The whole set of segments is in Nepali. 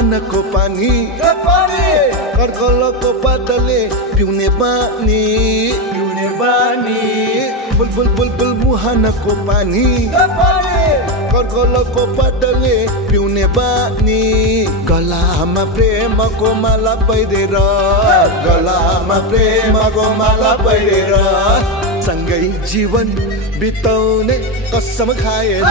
मुहानको पानी कर्कलको पातले पिउने बानी बुलबुल बुलबुल मुहानको पानी कर्कलको पातले पिउने बानी गलामा प्रेमको माला पहिरेर सँगै जीवन बिताउने कसम खाएर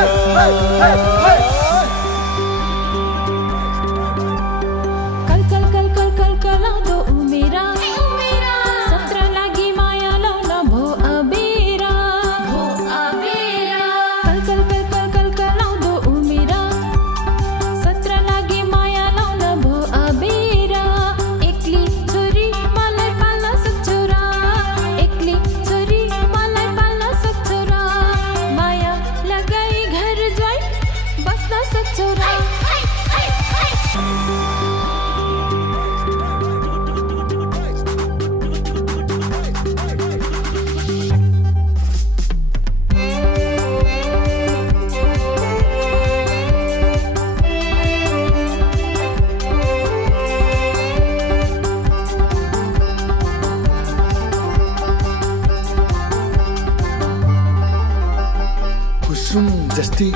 कुसुम जस्ती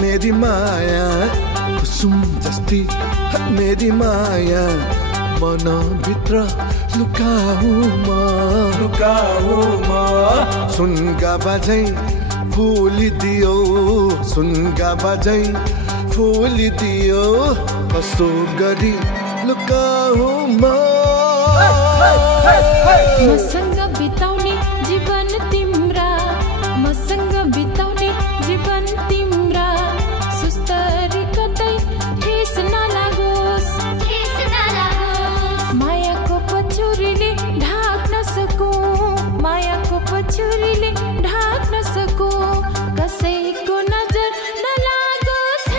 मेरी माया कुसुम जस्ती मेरी माया मनभित्र लुकाऊ म सुनगा बाजै फुलिदियो कसो गरी लुकाऊ म मसँग बिताउने जीवन तिम्रा मसँग बिताउने जीवन तिम्रा सुस्तरी कतै ठेस नलागोस् मायाको पछुरीले ढाक्न सकू कसैको नजर नलागोस्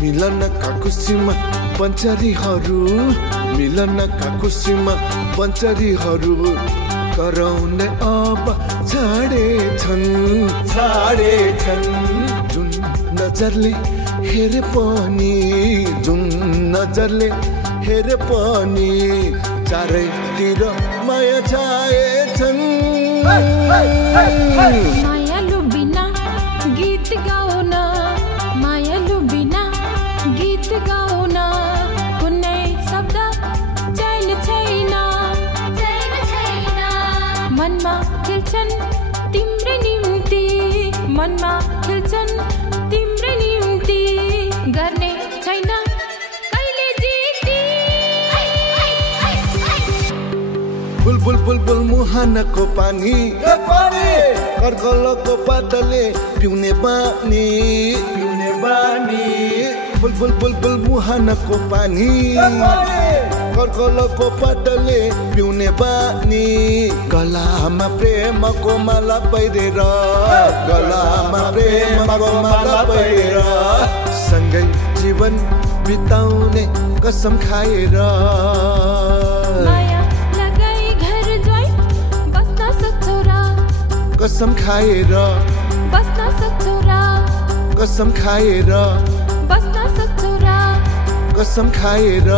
मिलनका खुसीमा पञ्चरीहरू कराउने अब छाडेछन् जुन नजरले हेरे पनि चारैतिर माया छाएछन् मायालु बिना गीत गाउन कुनै शब्द चैन छैन मनमा खेल्छन् तिम्रै निम्ति गर्ने छैन कहिले जिती बुलबुल बुलबुल मुहानको पानी कर्कलको पातले पिउने बानी बुलबुल बुलबुल मुहानको पानी कर्कलको पातले पिउने बानी गलामा प्रेमको माला पहिरेर सँगै जीवन बिताउने कसम खाएर माया लगाई घर ज्वाइँ बस्न सक्छौ र कसम खाएर बस्न सक्छौ र कसम खाएर बस्न सक्छौ र कसम खाएर